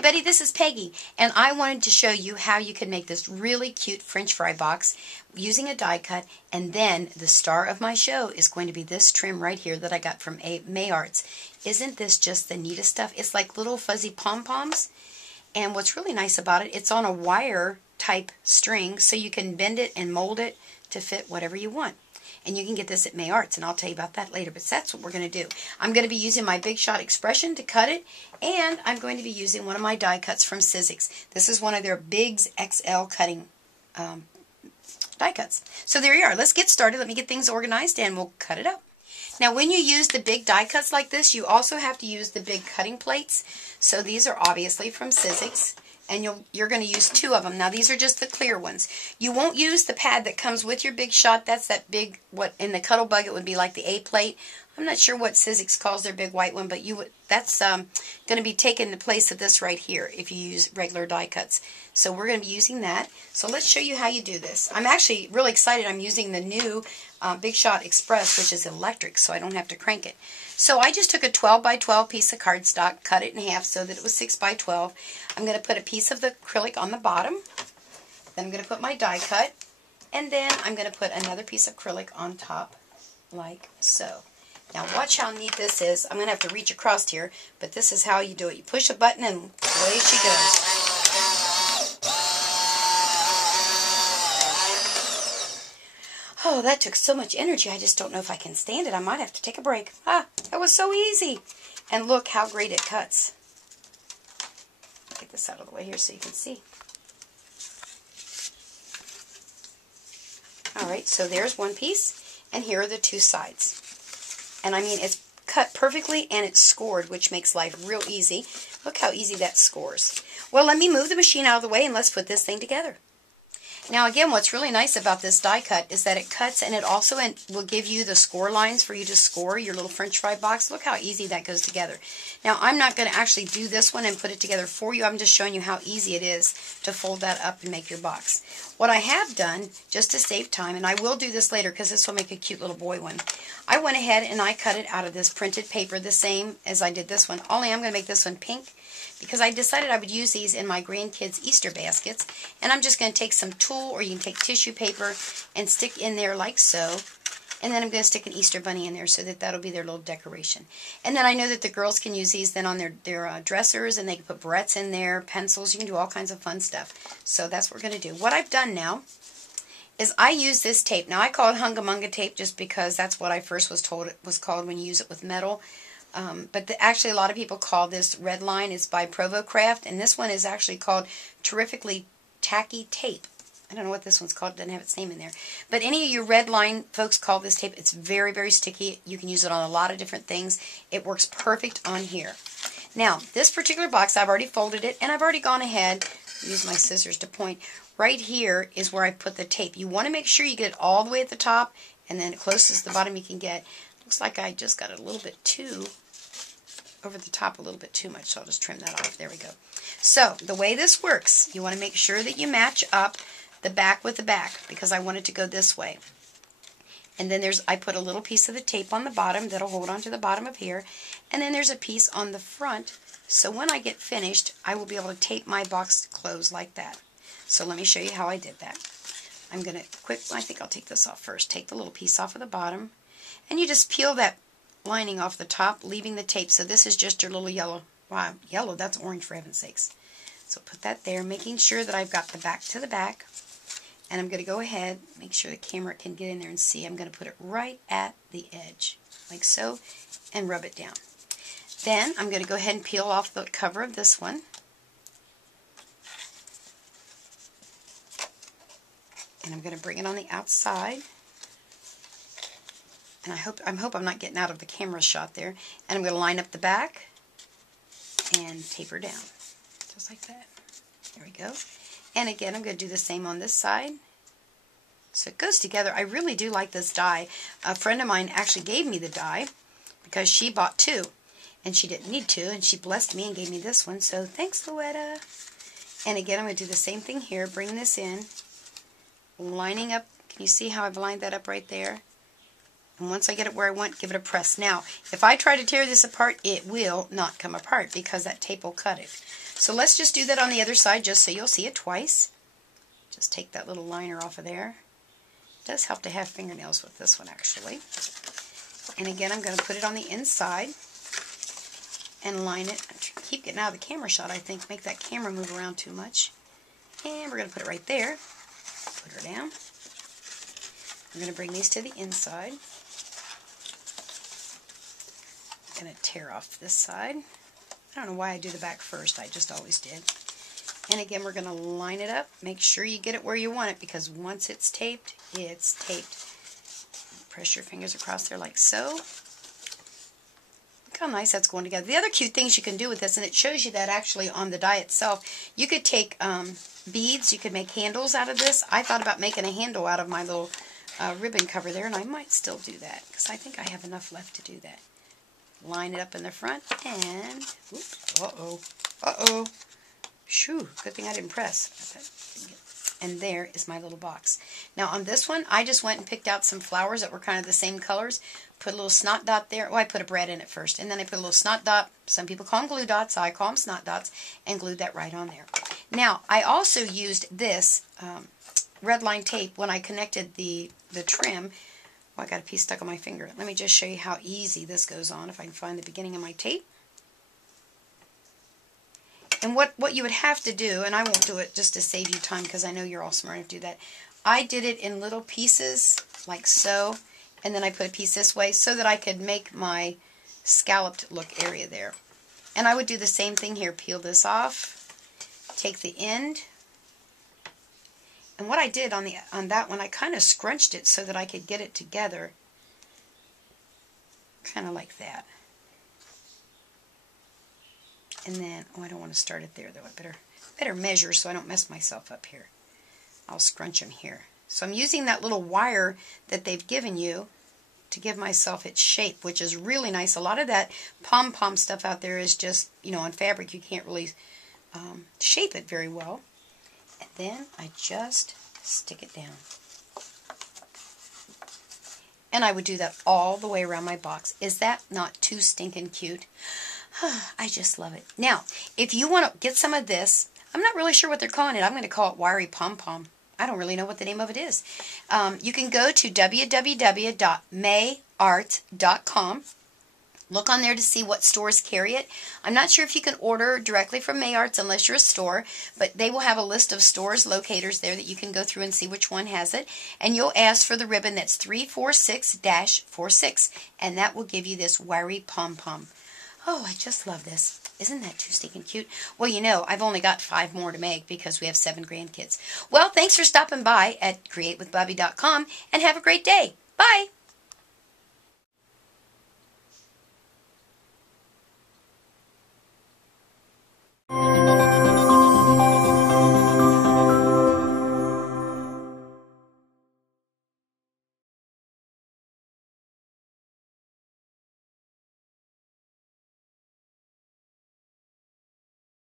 everybody, this is Peggy, and I wanted to show you how you can make this really cute French fry box using a die cut, and then the star of my show is going to be this trim right here that I got from Mayarts. Isn't this just the neatest stuff? It's like little fuzzy pom-poms, and what's really nice about it, it's on a wire type string, so you can bend it and mold it to fit whatever you want. And you can get this at Mayarts, and I'll tell you about that later, but that's what we're going to do. I'm going to be using my Big Shot Expression to cut it, and I'm going to be using one of my die cuts from Sizzix. This is one of their Biggs XL cutting die cuts. So there you are. Let's get started. Let me get things organized, and we'll cut it up. Now, when you use the big die cuts like this, you also have to use the big cutting plates. So these are obviously from Sizzix. And you're going to use 2 of them. Now, these are just the clear ones. You won't use the pad that comes with your Big Shot. That's that big, what in the Cuttlebug it would be like the A plate. I'm not sure what Sizzix calls their big white one, but that's going to be taking the place of this right here if you use regular die cuts. So we're going to be using that. So let's show you how you do this. I'm actually really excited. I'm using the new Big Shot Express, which is electric, so I don't have to crank it. So I just took a 12 by 12 piece of cardstock, cut it in half so that it was 6 by 12. I'm going to put a piece of the acrylic on the bottom. Then I'm going to put my die cut. And then I'm going to put another piece of acrylic on top, like so. Now watch how neat this is. I'm going to have to reach across here, but this is how you do it. You push a button and away she goes. Oh, that took so much energy, I just don't know if I can stand it. I might have to take a break. Ah, that was so easy. And look how great it cuts. Get this out of the way here so you can see. Alright, so there's one piece, and here are the 2 sides. And I mean, it's cut perfectly, and it's scored, which makes life real easy. Look how easy that scores. Well, let me move the machine out of the way, and let's put this thing together. Now again, what's really nice about this die cut is that it cuts, and it also will give you the score lines for you to score your little French fry box. Look how easy that goes together. Now I'm not going to actually do this one and put it together for you. I'm just showing you how easy it is to fold that up and make your box. What I have done, just to save time, and I will do this later because this will make a cute little boy one, I went ahead and I cut it out of this printed paper the same as I did this one. Only I'm going to make this one pink, because I decided I would use these in my grandkids' Easter baskets. And I'm just going to take some tulle, or you can take tissue paper, and stick in there like so. And then I'm going to stick an Easter bunny in there so that that'll be their little decoration. And then I know that the girls can use these then on their dressers, and they can put barrettes in there, pencils. You can do all kinds of fun stuff. So that's what we're going to do. What I've done now is I use this tape. Now I call it Hungamunga tape just because that's what I first was told it was called when you use it with metal. But actually a lot of people call this red line. It's by Provocraft, and this one is actually called Terrifically Tacky Tape. I don't know what this one's called. It doesn't have its name in there. But any of you red line folks call this tape. It's very, very sticky. You can use it on a lot of different things. It works perfect on here. Now, this particular box, I've already folded it, and I've already gone ahead, use my scissors to point. Right here is where I put the tape. You want to make sure you get it all the way at the top, and then close as the bottom you can get. Looks like I just got a little bit too over the top, a little bit too much, so I'll just trim that off. There we go. So the way this works, you want to make sure that you match up the back with the back, because I want it to go this way. And then I put a little piece of the tape on the bottom that'll hold on to the bottom of here, and then there's a piece on the front, so when I get finished I will be able to tape my box closed like that. So let me show you how I did that. I'm going to I think I'll take this off first. Take the little piece off of the bottom, and you just peel that lining off the top, leaving the tape. So this is just your little yellow. Wow, yellow, that's orange for heaven's sakes. So put that there, making sure that I've got the back to the back. And I'm going to go ahead, make sure the camera can get in there and see. I'm going to put it right at the edge, like so, and rub it down. Then I'm going to go ahead and peel off the cover of this one. And I'm going to bring it on the outside. And I hope I'm not getting out of the camera shot there. And I'm going to line up the back and taper down, just like that. There we go. And again, I'm going to do the same on this side. So it goes together. I really do like this die. A friend of mine actually gave me the die because she bought 2. And she didn't need 2, and she blessed me and gave me this one. So thanks, Louetta. And again, I'm going to do the same thing here. Bring this in, lining up. Can you see how I've lined that up right there? And once I get it where I want, give it a press. Now, if I try to tear this apart, it will not come apart because that tape will cut it. So let's just do that on the other side just so you'll see it twice. Just take that little liner off of there. It does help to have fingernails with this one actually. And again, I'm going to put it on the inside and line it. I keep getting out of the camera shot, I think. Make that camera move around too much. And we're going to put it right there. Put her down. I'm going to bring these to the inside. I'm going to tear off this side. I don't know why I do the back first. I just always did. And again, we're going to line it up. Make sure you get it where you want it, because once it's taped, it's taped. Press your fingers across there like so. Look how nice that's going together. The other cute things you can do with this, and it shows you that actually on the die itself, you could take beads, you could make handles out of this. I thought about making a handle out of my little ribbon cover there, and I might still do that, because I think I have enough left to do that. Line it up in the front, and, oops, uh-oh, shoo, good thing I didn't press. And there is my little box. Now on this one, I just went and picked out some flowers that were kind of the same colors, put a little snot dot there. Oh, I put a brad in it first, and then I put a little snot dot. Some people call them glue dots, I call them snot dots, and glued that right on there. Now, I also used this red line tape when I connected the trim. Oh, I got a piece stuck on my finger. Let me just show you how easy this goes on, if I can find the beginning of my tape. And what you would have to do, and I won't do it just to save you time because I know you're all smart enough to do that. I did it in little pieces, like so, and then I put a piece this way so that I could make my scalloped look area there. And I would do the same thing here. Peel this off, take the end, and what I did on that one, I kind of scrunched it so that I could get it together, kind of like that. And then, oh, I don't want to start it there, though. I better measure so I don't mess myself up here. I'll scrunch them here. So I'm using that little wire that they've given you to give myself its shape, which is really nice. A lot of that pom-pom stuff out there is just, you know, on fabric, you can't really shape it very well. And then I just stick it down. And I would do that all the way around my box. Is that not too stinking cute? I just love it. Now, if you want to get some of this, I'm not really sure what they're calling it. I'm going to call it Wiry Pom Pom. I don't really know what the name of it is. You can go to www.mayart.com. Look on there to see what stores carry it. I'm not sure if you can order directly from Mayarts unless you're a store, but they will have a list of stores, locators there that you can go through and see which one has it. And you'll ask for the ribbon that's 346-46, and that will give you this Wiry Pom Pom. Oh, I just love this. Isn't that too stinking cute? Well, you know, I've only got 5 more to make because we have 7 grandkids. Well, thanks for stopping by at createwithbobby.com, and have a great day. Bye!